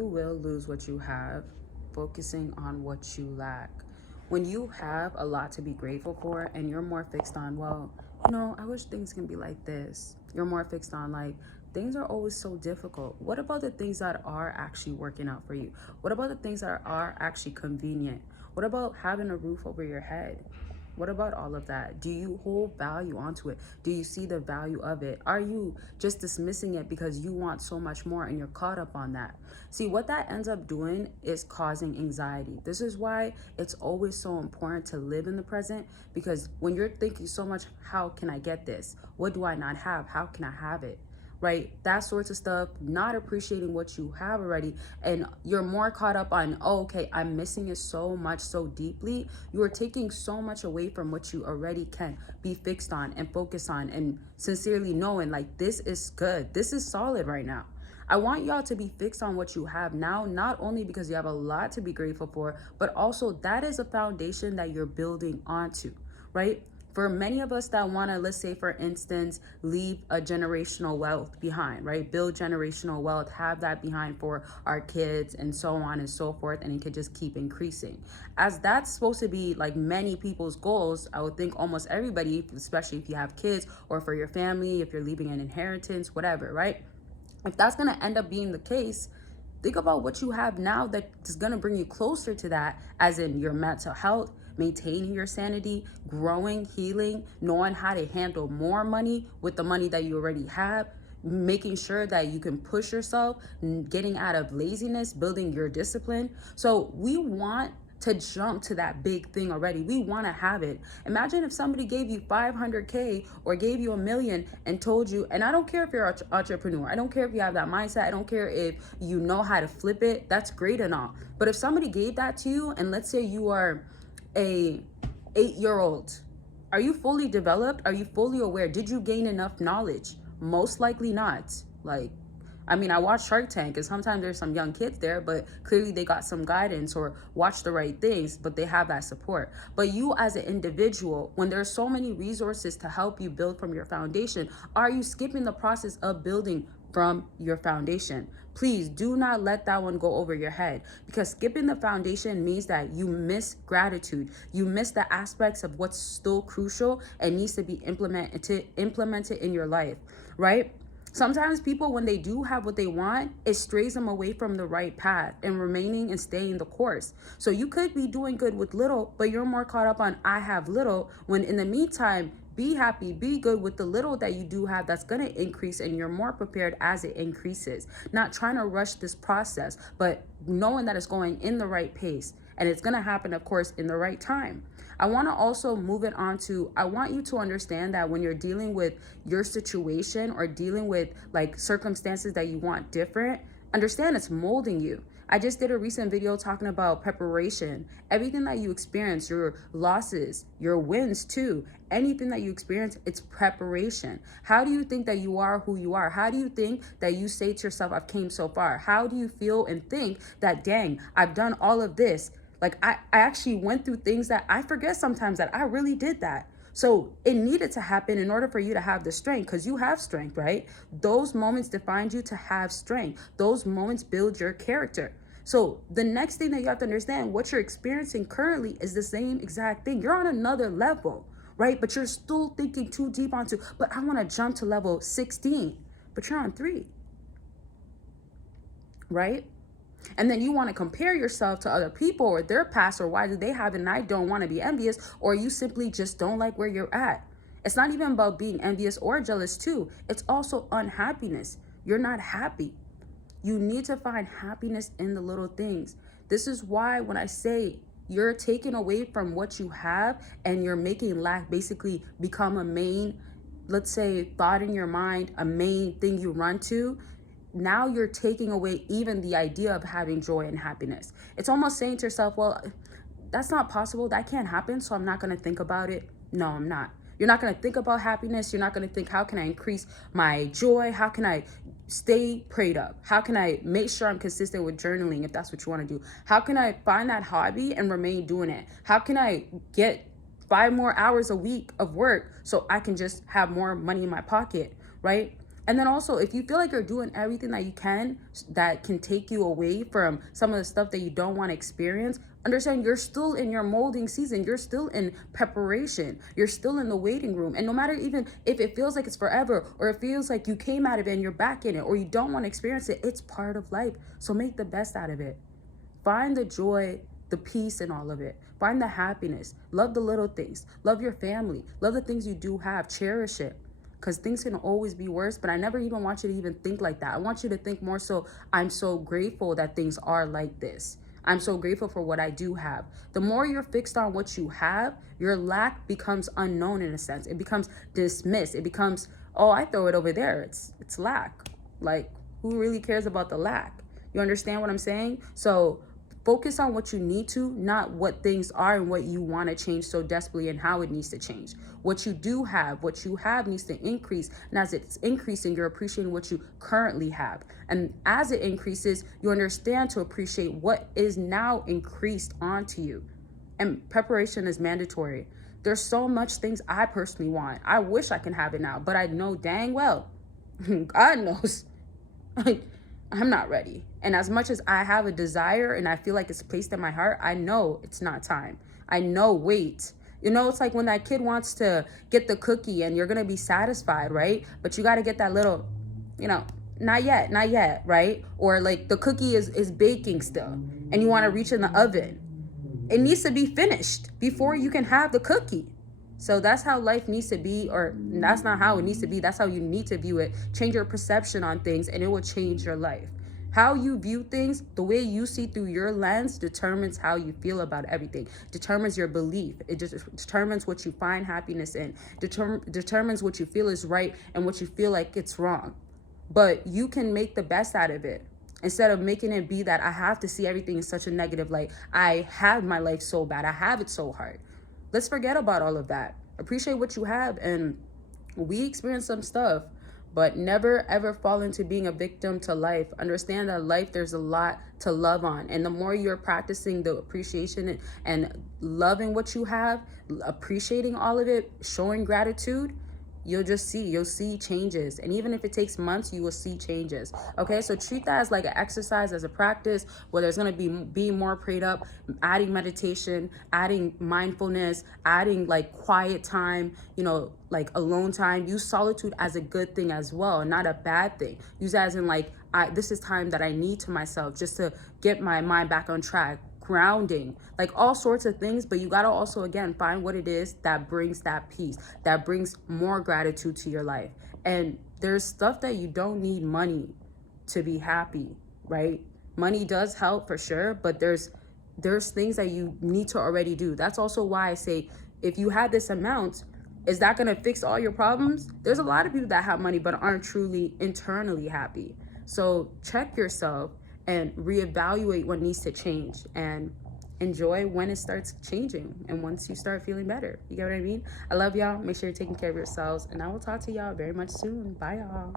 You will lose what you have focusing on what you lack. When you have a lot to be grateful for and you're more fixed on, well, I wish things can be like this. You're more fixed on, like, things are always so difficult. What about the things that are actually working out for you? What about the things that are actually convenient? What about having a roof over your head? What about all of that? Do you hold value onto it? Do you see the value of it? Are you just dismissing it because you want so much more and you're caught up on that? See, what that ends up doing is causing anxiety. This is why it's always so important to live in the present, because when you're thinking so much, how can I get this? What do I not have? How can I have it? Right? That sorts of stuff, not appreciating what you have already. And you're more caught up on, oh, okay, I'm missing it so much, so deeply. You are taking so much away from what you already can be fixed on and focus on, and sincerely knowing like, this is good. This is solid right now. I want y'all to be fixed on what you have now, not only because you have a lot to be grateful for, but also that is a foundation that you're building onto, right? For many of us that want to, let's say, for instance, leave a generational wealth behind, right? Build generational wealth, have that behind for our kids and so on and so forth. And it could just keep increasing. As that's supposed to be like many people's goals, I would think almost everybody, especially if you have kids or for your family, if you're leaving an inheritance, whatever, right? If that's going to end up being the case, think about what you have now that is going to bring you closer to that, as in your mental health, maintaining your sanity, growing, healing, knowing how to handle more money with the money that you already have, making sure that you can push yourself, getting out of laziness, building your discipline. So we want to jump to that big thing already. We want to have it. Imagine if somebody gave you 500K or gave you 1 million and told you, and I don't care if you're an entrepreneur, I don't care if you have that mindset, I don't care if you know how to flip it, that's great and all. But if somebody gave that to you, and let's say you are a 8-year-old, are you fully developed? Are you fully aware? Did you gain enough knowledge? Most likely not. I watch Shark Tank, and sometimes there's some young kids there, but clearly they got some guidance or watch the right things, but they have that support. But you as an individual, when there's so many resources to help you build from your foundation, are you skipping the process of building from your foundation? Please do not let that one go over your head, because skipping the foundation means that you miss gratitude. You miss the aspects of what's still crucial and needs to be implemented in your life, right? Sometimes people, when they do have what they want, it strays them away from the right path and remaining and staying the course. So you could be doing good with little, but you're more caught up on, I have little, when in the meantime, be happy, be good with the little that you do have that's going to increase, and you're more prepared as it increases. Not trying to rush this process, but knowing that it's going in the right pace. And it's going to happen, of course, in the right time. I want to also move it on to, I want you to understand that when you're dealing with your situation or dealing with like circumstances that you want different, understand it's molding you. I just did a recent video talking about preparation. Everything that you experience, your losses, your wins too, anything that you experience, it's preparation. How do you think that you are who you are? How do you think that you say to yourself, I've came so far? How do you feel and think that, dang, I've done all of this? Like I actually went through things that I forget sometimes that I really did that. So it needed to happen in order for you to have the strength, because you have strength, right? Those moments defined you to have strength. Those moments build your character. So the next thing that you have to understand, what you're experiencing currently is the same exact thing. You're on another level, right? But you're still thinking too deep onto, but I want to jump to level 16, but you're on 3, right? And then you want to compare yourself to other people or their past, or why do they have it and I don't, want to be envious, or you simply just don't like where you're at. It's not even about being envious or jealous too. It's also unhappiness. You're not happy. You need to find happiness in the little things. This is why when I say you're taking away from what you have and you're making lack basically become a main, let's say, thought in your mind, a main thing you run to, now you're taking away even the idea of having joy and happiness. It's almost saying to yourself, well, that's not possible. That can't happen. So I'm not going to think about it. No, I'm not. You're not going to think about happiness. You're not going to think, how can I increase my joy? How can I stay prayed up? How can I make sure I'm consistent with journaling if that's what you want to do? How can I find that hobby and remain doing it? How can I get 5 more hours a week of work so I can just have more money in my pocket, right? And then also, if you feel like you're doing everything that can take you away from some of the stuff that you don't want to experience, understand you're still in your molding season. You're still in preparation. You're still in the waiting room. And no matter even if it feels like it's forever, or it feels like you came out of it and you're back in it, or you don't want to experience it, it's part of life. So make the best out of it. Find the joy, the peace in all of it. Find the happiness. Love the little things. Love your family. Love the things you do have. Cherish it. Because things can always be worse, but I never even want you to even think like that. I want you to think more so, I'm so grateful that things are like this. I'm so grateful for what I do have. The more you're fixed on what you have, your lack becomes unknown in a sense. It becomes dismissed. It becomes, oh, I throw it over there. It's lack. Like, who really cares about the lack? You understand what I'm saying? So focus on what you need to, not what things are and what you want to change so desperately and how it needs to change. What you have needs to increase. And as it's increasing, you're appreciating what you currently have. And as it increases, you understand to appreciate what is now increased onto you. And preparation is mandatory. There's so much things I personally want. I wish I can have it now, but I know dang well, God knows, I'm not ready. And as much as I have a desire and I feel like it's placed in my heart, I know it's not time. I know, wait. You know, it's like when that kid wants to get the cookie and you're going to be satisfied, right? But you got to get that little, not yet, right? Or like the cookie is baking still and you want to reach in the oven. It needs to be finished before you can have the cookie. So that's how life needs to be, or that's not how it needs to be. That's how you need to view it. Change your perception on things and it will change your life. How you view things, the way you see through your lens determines how you feel about everything, determines your belief. It just determines what you find happiness in, determines what you feel is right and what you feel like it's wrong. But you can make the best out of it. Instead of making it be that I have to see everything in such a negative light. I have my life so bad. I have it so hard. Let's forget about all of that. Appreciate what you have. And we experience some stuff, but never ever fall into being a victim to life. Understand that life, there's a lot to love on. And the more you're practicing the appreciation and loving what you have, appreciating all of it, showing gratitude, you'll see changes. And even if it takes months, you will see changes. Okay, so treat that as like an exercise, as a practice, where there's going to be more prayed up, adding meditation, adding mindfulness, adding like quiet time, like alone time. Use solitude as a good thing as well, not a bad thing. Use that as in like, this is time that I need to myself just to get my mind back on track. Grounding, like all sorts of things. But you got to also, again, find what it is that brings that peace, that brings more gratitude to your life. And there's stuff that you don't need money to be happy, right? Money does help for sure, but there's things that you need to already do. That's also why I say, if you had this amount, is that going to fix all your problems? There's a lot of people that have money but aren't truly internally happy. So check yourself and reevaluate what needs to change, and enjoy when it starts changing and once you start feeling better. You get what I mean? I love y'all. Make sure you're taking care of yourselves, and I will talk to y'all very much soon. Bye, y'all.